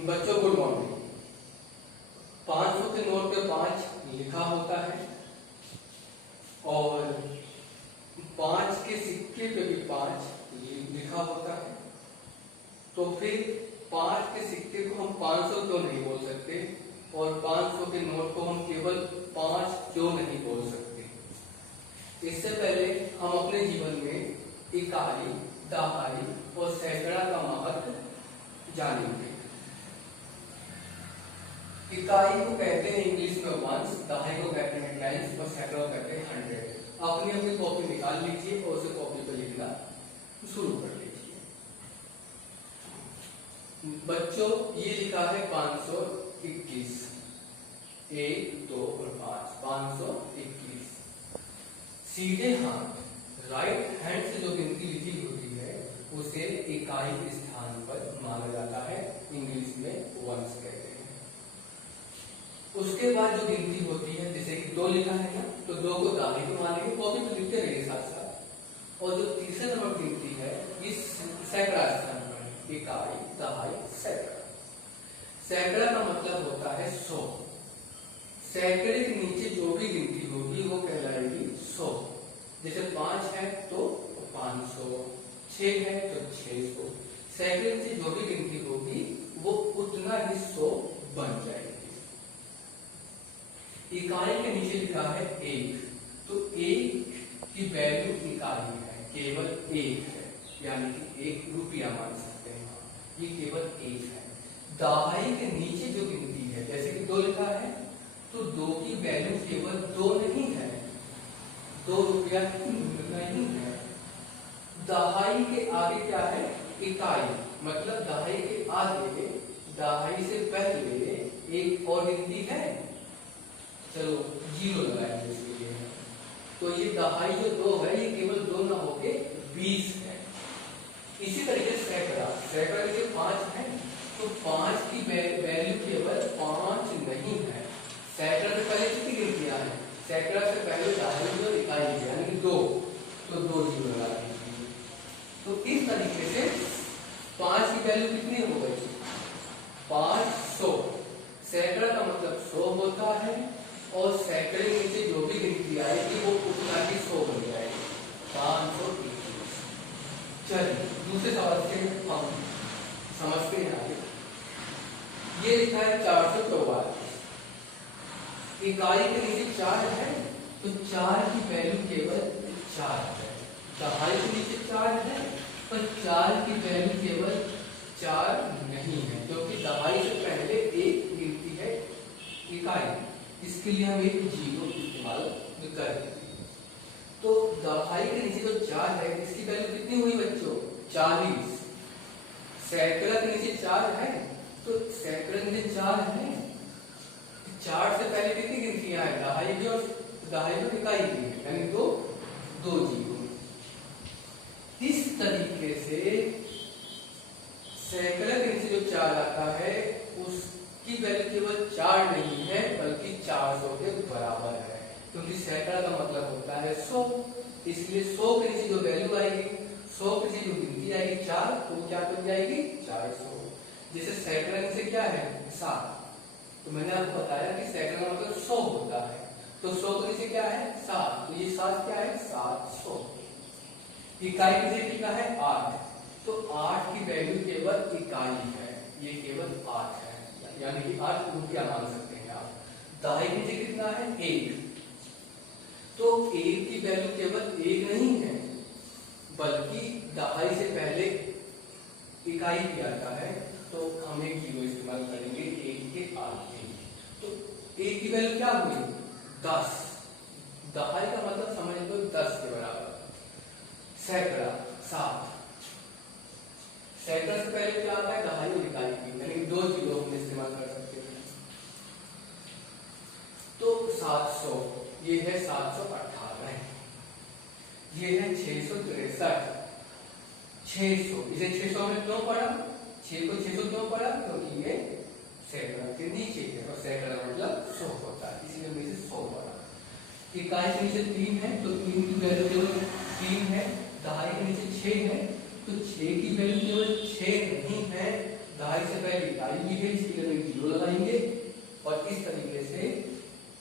बच्चों good morning. 500 के note पे 5 लिखा होता है और 5 के सिक्के पे भी 5 लिखा होता है। तो फिर 5 के सिक्के को हम 500 क्यों नहीं बोल सकते और 500 के नोट को हम केवल 5 क्यों नहीं बोल सकते? इससे पहले हम अपने जीवन में इकाई, दहाई और सैकड़ा का महत्व जानेंगे। इकाई को कहते हैं इंग्लिश में वंस, दहाई को कहते हैं टेंस और सैकड़ा को कहते हैं 100। अपनी अपनी कॉपी निकाल लीजिए और उसे कॉपी पर लिखना शुरू कर लीजिए। बच्चों, ये लिखा है 521, 1, 2 और 5, 521। सीधे हाथ राइट हैंड से जो गिनती लिखी होती है उसे इकाई के स्थान पर माना जाता है, इंग्लिश में वंस कहते हैं। उसके बाद जो गिनती होती है, जैसे कि 2 लिखा है ना, तो 2 को दाहिने को मानेंगे, कॉपी पर लिखते रहिए साथ साथ। और जो तीसरे नंबर गिनती है इस सैकड़ा स्थान पर, इकाई, दहाई, सैकड़ा। सैकड़ा का मतलब होता है 100। सैकड़े के नीचे जो भी गिनती होगी वो कहलाएगी 100। जैसे 5 है तो 500, 6 है तो 600। सैकड़े से जो भी गिनती होगी वो उतना ही 100 बन जाएगी। इकाई के नीचे लिखा है 1, तो 1 की वैल्यू इकाई है, केवल 1 है, यानी कि 1 रुपया मान सकते हैं, ये केवल 1 है। दहाई के नीचे जो गिनती है, जैसे कि 2 लिखा है, तो 2 की वैल्यू केवल 2 नहीं है, 2 रुपया नहीं है। दहाई के आगे क्या है? इकाई, मतलब दहाई के आगे, दहाई से पहले एक और गिनती है, चलो 0 लगाएंगे इसके लिए। तो ये दहाई जो 2 है ये केवल 2 ना होके 20 है। इसी तरीके से सैकड़ा, सैकड़ा के 5 है तो 5 की वैल्यू केवल 5 नहीं है। सैकड़ा से पहले कितनी गिनतियां हैं? सैकड़ा से पहले दहाई और इकाई है, यानी कि 2, तो 2 0 लगा दीजिए। तो इस तरीके से 5 की वैल्यू कितनी हो गई? 500। सैकड़ा का मतलब 100 होता है और सैकड़े के नीचे जो भी गिनती आएगी वो उतना ही 100 बन जाएगी, 521। चलिए दूसरे सवाल से हम समझते हैं आगे। ये लिखा है 444। इकाई के नीचे 4 है तो 4 की वैल्यू केवल 4 है। दहाई के नीचे 4 है पर 4 की वैल्यू केवल 4 नहीं है, क्योंकि दहाई से पहले एक गिनती है इकाई, इसके लिए हम एक 0 इस्तेमाल करें। तो दहाई के नीचे जो 4 है इसकी वैल्यू कितनी हुई बच्चों? 40। सैकड़ा के नीचे 4 है तो सैकड़ा के नीचे 4 है, 4 से पहले कितनी गिनतियां हैं? दहाई की और दहाई और इकाई की, यानी 2 0। इस तरीके से सैकड़ा के नीचे जो 4 आता है उसकी वैल्यू केवल 4 नहीं है बल्कि 400 के बराबर है, क्योंकि सैकड़ा का मतलब होता है 100। इसलिए 100 के नीचे जो वैल्यू आएगी, 100 के नीचे जो गिनती आएगी 4, तो क्या बन जाएगी? 400। जैसे सैकड़ा नीचे क्या है? 7। तो मैंने आपको बताया कि सैकड़ा का मतलब 100 होता है, तो 100 के नीचे क्या है? 7, तो ये 7 क्या है? 700। इकाई के नीचे क्या है? 8, तो 8 की वैल्यू केवल इकाई है, ये केवल 8 है, यानी कि 8 रुपया मान सकते हैं आप। दहाई के नीचे कितना है? 1, तो 1 की वैल्यू केवल 1 नहीं है बल्कि दहाई से पहले इकाई भी आता है, तो हम एक 0 इस्तेमाल करेंगे 1 के आगे। तो 1 की वैल्यू क्या हुई? 10। दहाई का मतलब समझ लो 10 के बराबर। सैकड़ा 7। सैकड़ा से पहले क्या आता है? दहाई और इकाई की, यानी 2 0 हम इस्तेमाल कर सकते हैं। तो 700, ये है 718, ये है 663, 600। इसे 600 में क्यों पढ़ा? 6 को 600 क्यों पढ़ा? क्योंकि ये सैकड़ा के नीचे है और सैकड़ा मतलब 100 होता है, इसलिए हमने इसे 100 पढ़ा। इकाई के नीचे 3 है तो 3 की वैल्यू केवल 3 है। दहाई के नीचे 6 है तो 6 की वैल्यू केवल 6 नहीं है दहाई से पहले इकाई ली गई, इसके लिए 0 लगाएंगे और इस तरीके से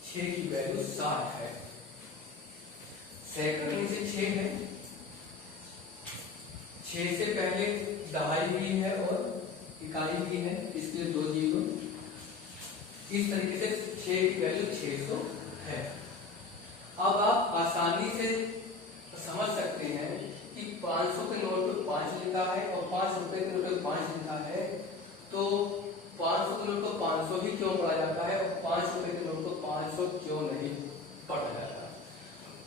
6 की वैल्यू 60 है। सैकड़ों में से 6 है, 6 से पहले दहाई भी है और इकाई भी है, इसके लिए 2 0। इस तरीके से 6 की वैल्यू 600 है। अब आप आसानी से समझ सकते हैं कि 500 के नोट पे 5 लिखा है और 5 रुपए के नोट पे 5 लिखा है, तो 500 के नोट को 500 ही क्यों पढ़ा जाता है और 5 रुपए के नोट को 500 क्यों नहीं पढ़ा जाता।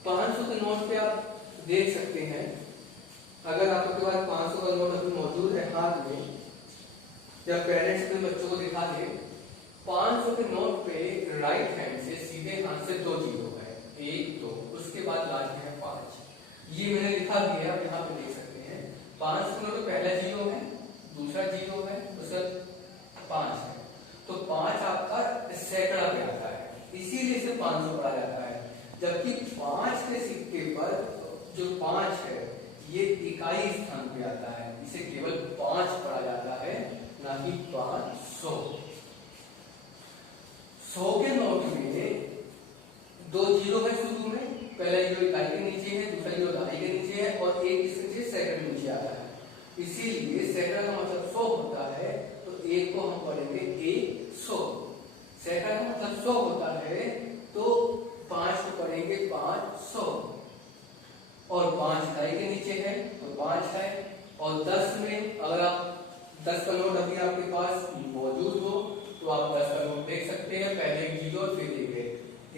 500 के नोट पे आप देख सकते हैं, अगर आपके पास 500 का नोट अभी मौजूद है हाथ में, जब पेरेंट्स अपने बच्चों को दिखा दे, 500 के नोट पे राइट हैंड से सीधे हाथ से 2 0 है, 1 2, उसके बाद लास्ट में है 5। ये मैंने लिखा भी है, आप यहाँ पे देख सकते हैं। 500 के नोट पे पहला 0 है, दूसरा 0 है, उसका 5 है, तो 5 आपका सैकड़ा पे आता है, इसीलिए इसे 500 पढ़ा जाता है। जबकि 5 के सिक्के पर जो 5 है ये इकाई स्थान पे आता है, इसे केवल 5 पढ़ा जाता है, ना कि 500। 100 के नोट में 2 0 है शुरू में, पहला 0 इकाई के नीचे है, दूसरा 0 दहाई के नीचे है और एक इसके नीचे सैकड़े के नीचे आता है। इसीलिए सैकड़ा का मतलब 100 होता है, तो एक को हम पढ़ेंगे 100। सैकड़ा का मतलब 100 होता है, तो 5 को पढ़ेंगे 500 और 5 इकाई के नीचे है तो 5 है। और 10 में अगर आप 10 का नोट अभी आपके पास मौजूद हो तो आप 10 का नोट देख सकते हैं, पहले 1 0 फिर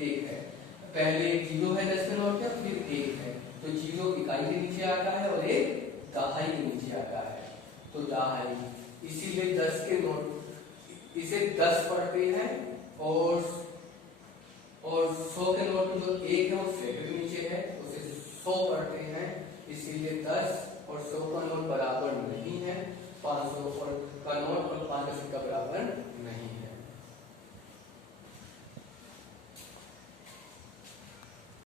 1 है, पहले 0 है 10 के नोट का, फिर 1 है, तो 0 इकाई के नीचे आता है और 1 दहाई के नीचे आता है, तो दहाई। इसीलिए 10 के नोट इसे 10 पढ़ते हैं और 100 के नोट जो 1 है वो सैकड़े के नीचे है, उसे 100 पढ़ते हैं। इसीलिए 10 और 100 का नोट बराबर नहीं है, 500 का नोट और 500